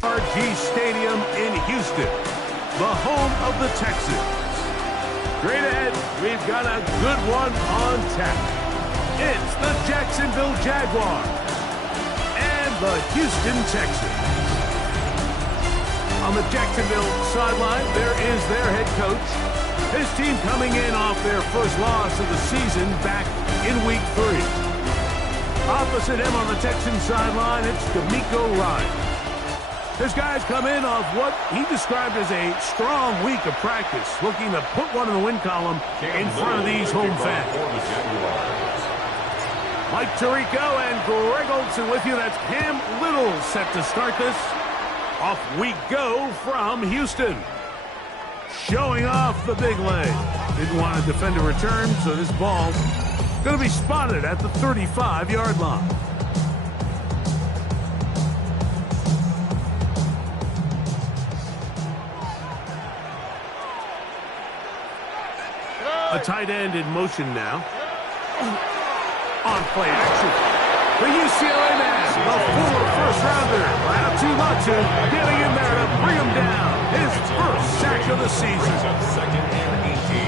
RG Stadium in Houston, the home of the Texans. Straight ahead, we've got a good one on tap. It's the Jacksonville Jaguars and the Houston Texans. On the Jacksonville sideline, there is their head coach. His team coming in off their first loss of the season back in Week 3. Opposite him on the Texans sideline, it's DeMeco Ryans. His guys come in off what he described as a strong week of practice, looking to put one in the win column in front of these home fans. Mike Tirico and Greg Olsen with you. That's Cam Little set to start this. Off we go from Houston. Showing off the big leg. Didn't want to defend a return, so this ball going to be spotted at the 35-yard line. A tight end in motion now. On play action. The UCLA man, the former first-rounder, Laiatu Latu, getting in there to bring him down. His first sack of the season. Second and 18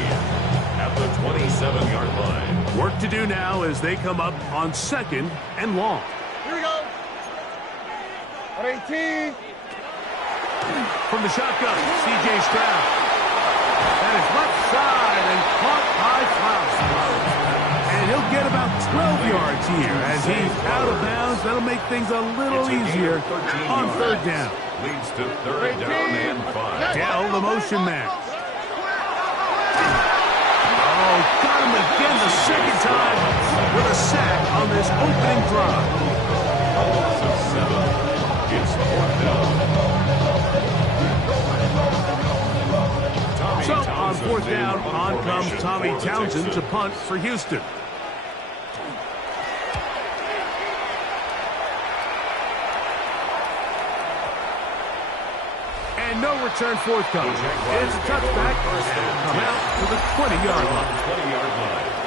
at the 27-yard line. Work to do now as they come up on second and long. Here we go. 18. From the shotgun, C.J. Stroud. That is left side and caught by Flowers. And he'll get about 12 yards here as he's out of bounds. That'll make things a little easier on third down. Leads to third down and 5. Dell, the motion man. Oh, got him again the second time with a sack on this opening drive. A loss of 7. It's fourth down. So, on fourth down, on comes Tommy Townsend to punt for Houston. And no return forthcoming. It's a touchback and come out to the 20-yard line.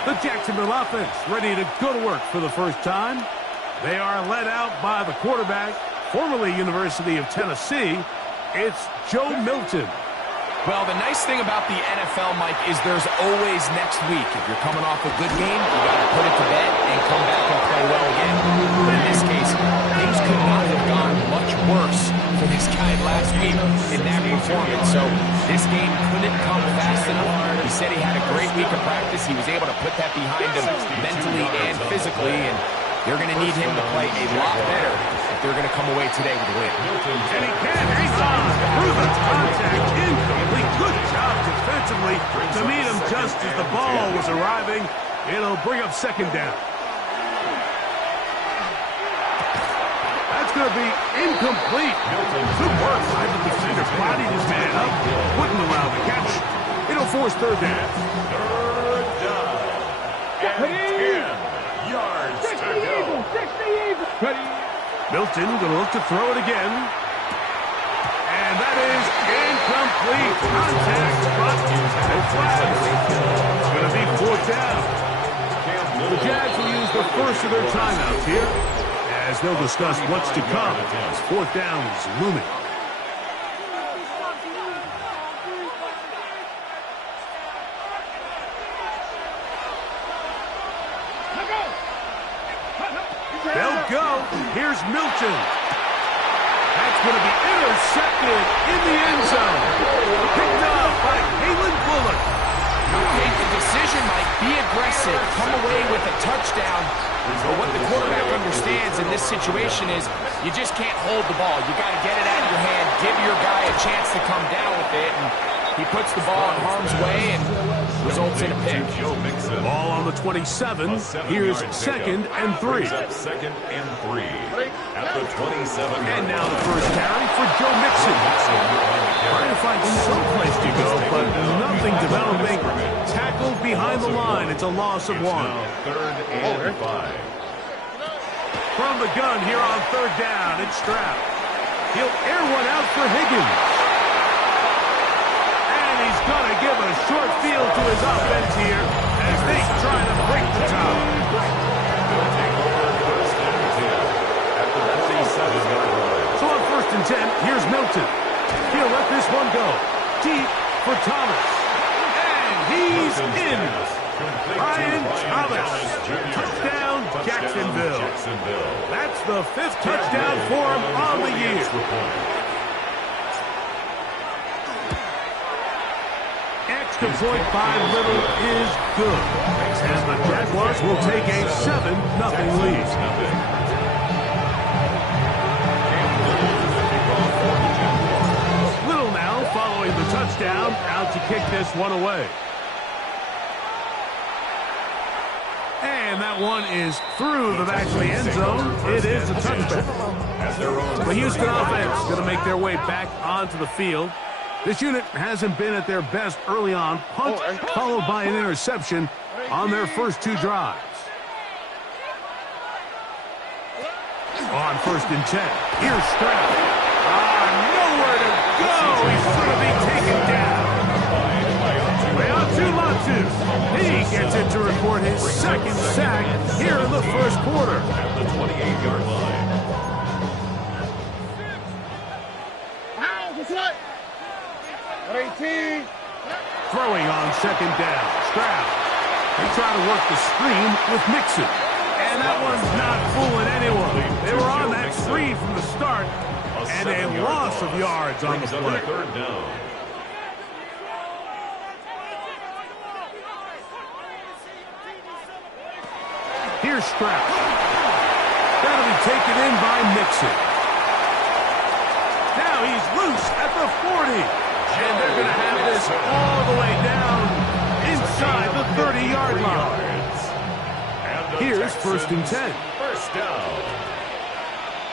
The Jacksonville offense ready to go to work for the first time. They are led out by the quarterback, formerly University of Tennessee. It's Joe Milton. Well, the nice thing about the NFL, Mike, is there's always next week. If you're coming off a good game, you got to put it to bed and come back and play well again. But in this case, things could not have gone much worse for this guy last week in that performance. So this game couldn't come fast enough. He said he had a great week of practice. He was able to put that behind him mentally and physically, and they're going to need him to play a lot better if they're going to come away today with a win. And he can. He's on through the contact. Incomplete. Good job defensively to meet him just as the ball was arriving. It'll bring up second down. That's going to be incomplete. Good work by the defender. Bodied his man up. Wouldn't allow the catch. It'll force third down. Third down. And 10 yards to go. Milton going to look to throw it again. And that is incomplete. Contact, but no flag. It's going to be fourth down. The Jags will use the first of their timeouts here as they'll discuss what's to come as fourth down is looming. They'll go. Here's Milton. That's going to be intercepted in the end zone. Picked up by Kalen Bullock. Make the decision, Mike. Be aggressive. Come away with a touchdown. But what the quarterback understands in this situation is you just can't hold the ball. You got to get it out of your hand, give your guy a chance to come down with it, and he puts the ball in harm's way and results in a pick. Ball on the 27. Here's second and 3. Second and 3 at the 27. And now the first carry for Joe Mixon. Trying to find some place to go, but nothing developing. Tackled behind the line. It's a loss of 1. Third and 5. From the gun here on third down, it's Stroud. He'll air one out for Higgins. And he's going to give a short field to his offense here as they try to break the tie. So on first and 10, here's go. Deep for Thomas. And he's in. Brian Thomas. Touchdown, Jacksonville. That's the 5th touchdown for him on the year. Extra point by Little is good. And the Jaguars will take a 7-0 lead. Little now following the touchdown, out to kick this one away. And that one is through the back of the end zone. It is a touchback. The Houston offense going to make their way back onto the field. This unit hasn't been at their best early on. Punt followed by an interception on their first 2 drives. On 1st and 10. Here's Stroud. Nowhere to go. He's going to be taken down. Latu. He gets it to record his 2nd sack here in the first quarter. At the 28-yard line. Throwing on 2nd down. Stroud. They try to work the screen with Mixon. And that one's not fooling anyone. They were on that screen from the start. And a loss of yards on the play. 3rd down. Here's Stroud. That'll be taken in by Mixon. Now he's loose at the 40. And they're going to have this all the way down inside the 30-yard line. Here's 1st and 10. First down.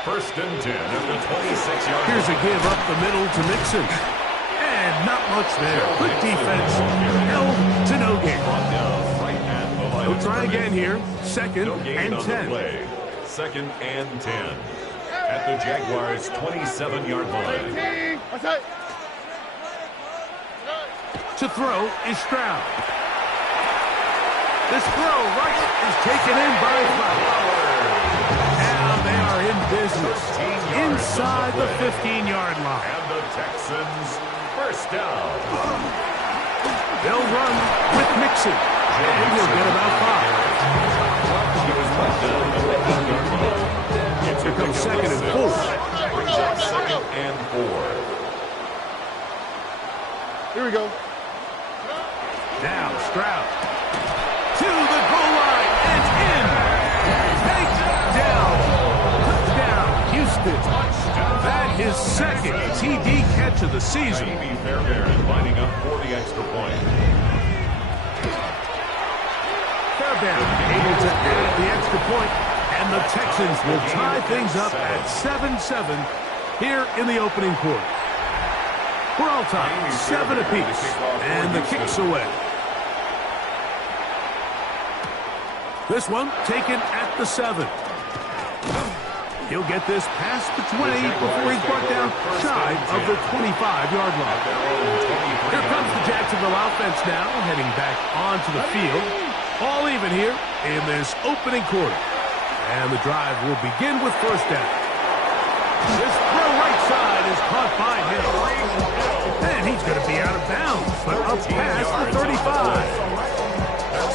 1st and 10 at the 26-yard line. Here's a give up the middle to Mixon. And not much there. Good defense. Held to no gain. They'll try again here. 2nd and 10. 2nd and 10 at the Jaguars' 27-yard line. To throw is Stroud. This throw right is taken in by Flowers. Now they are in business inside the 15-yard line. And the Texans first down. They'll run with Mixon. And he'll get about 5. Here comes 2nd and 4. Brings up 2nd and 4. Here we go. Now Stroud to the goal line and in. Takedown. Touchdown, Houston. That is 2nd TD catch of the season. Jaime Fairbairn lining up for the extra point. Fairbairn able to add the extra point, and the Texans will tie things up at 7-7 here in the opening quarter. We're all tied 7 apiece, and the kick's away. This one taken at the 7. He'll get this past the 20 before he's brought down shy of the 25-yard line. Here comes the Jacksonville offense now, heading back onto the field. All even here in this opening quarter. And the drive will begin with 1st down. This throw right side is caught by Hill. And he's going to be out of bounds, but up past the 35.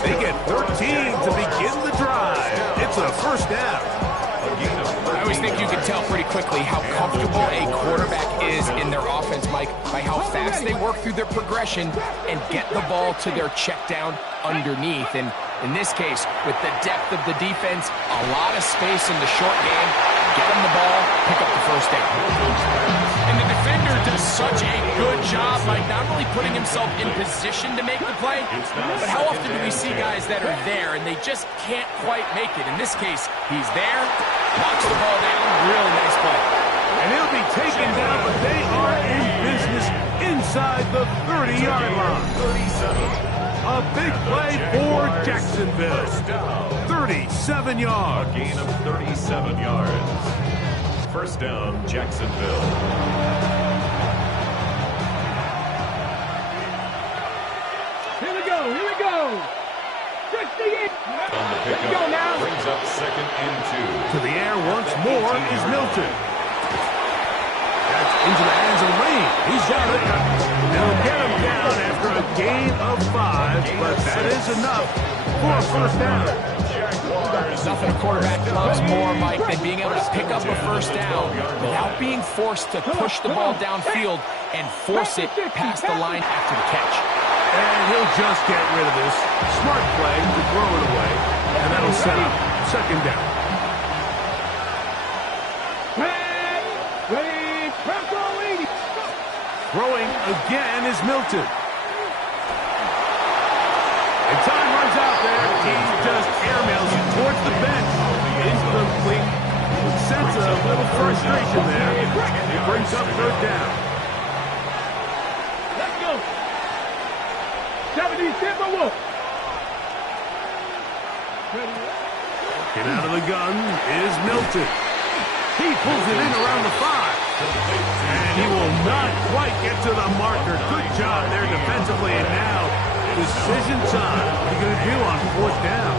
They get 13 to begin the drive. It's a 1st down. I always think you can tell pretty quickly how comfortable a quarterback is in their offense, Mike, by how fast they work through their progression and get the ball to their check down underneath. And in this case, with the depth of the defense, a lot of space in the short game, get them the ball, pick up the 1st down. And the defender does such a good job, Mike, not only putting himself in position to make the play, but how often do we see guys that are there and they just can't quite make it? In this case, he's there, knocks the ball down, really nice play. And he'll be taken down, but they are in business inside the 30-yard line. A big play for Jacksonville. 37 yards. A gain of 37 yards. 1st down, Jacksonville. Here we go. On the pickup, brings up 2nd and 2. To the air once more is Milton. That's into the hands of Lee. He's got it. They'll get him down after a gain of 5, but that is enough for a first down. Nothing a quarterback loves more, Mike, than being able to pick up a first down without being forced to push the ball downfield and force it past the line after the catch. And he'll just get rid of this. Smart play to throw it away, and that'll set up second down. Throwing again is Milton. And time runs out there. He just airmails it towards the bench. Incomplete. Sense a little frustration there. It brings up third down. Let's go. 70, Timber Wolf. Get out of the gun is Milton. He pulls it in around the 5. And he will not quite get to the marker. Good job there defensively. And now, decision time. What are you going to do on fourth down?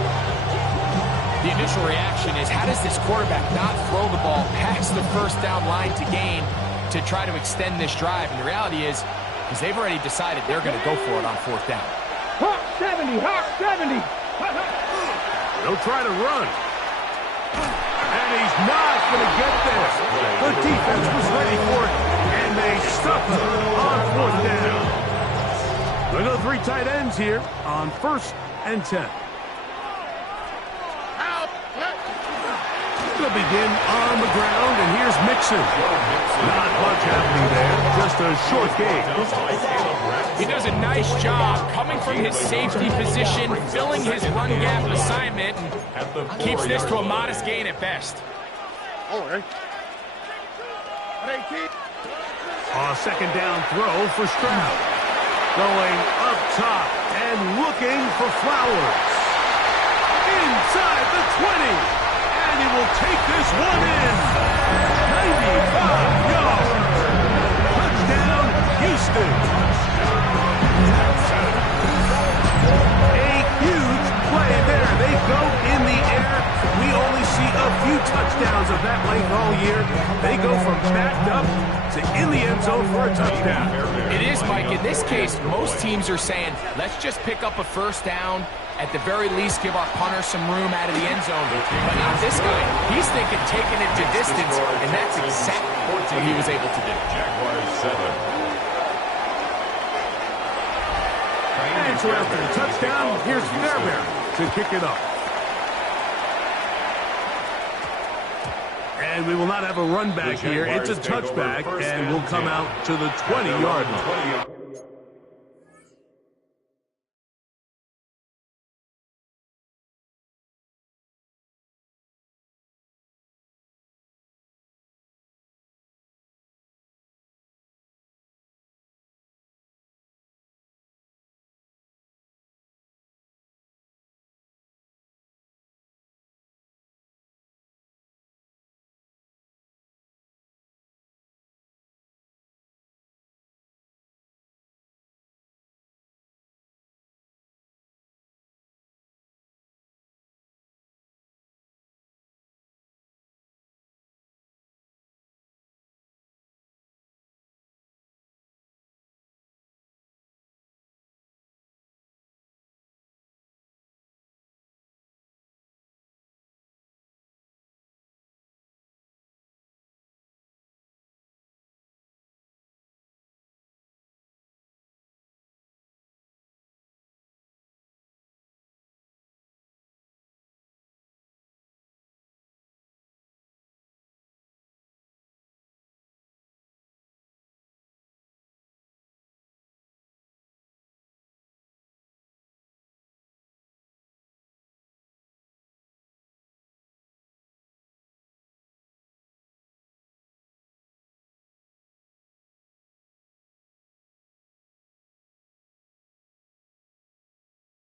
The initial reaction is, how does this quarterback not throw the ball past the first down line to gain to try to extend this drive? And the reality is they've already decided they're going to go for it on fourth down. Hawk 70, Hawk 70. They'll try to run. And he's not going to get there. The defense was ready for it, and they suffer on fourth down. They'll go 3 tight ends here on 1st and 10. They'll begin on the ground, and here's Mixon. Not much happening there, just a short gain. He does a nice job coming from his safety position, filling his run gap assignment, and keeps this to a modest gain at best. A second down throw for Stroud. Going up top and looking for Flowers. Inside the 20. And he will take this one in. 95 yards. Touchdown, Houston. A huge play there. They go in the air. We only see a few touchdowns of that length all year. They go from backed up to in the end zone for a touchdown. It is, Mike. In this case, most teams are saying, let's just pick up a first down. At the very least, give our punter some room out of the end zone. But not this guy. He's thinking taking it to distance, and that's exactly what he was able to do. Jaguars 7. And so after the touchdown, here's Fairbairn to kick it up. And we will not have a run back here. It's a touchback, and we'll come out to the 20-yard line.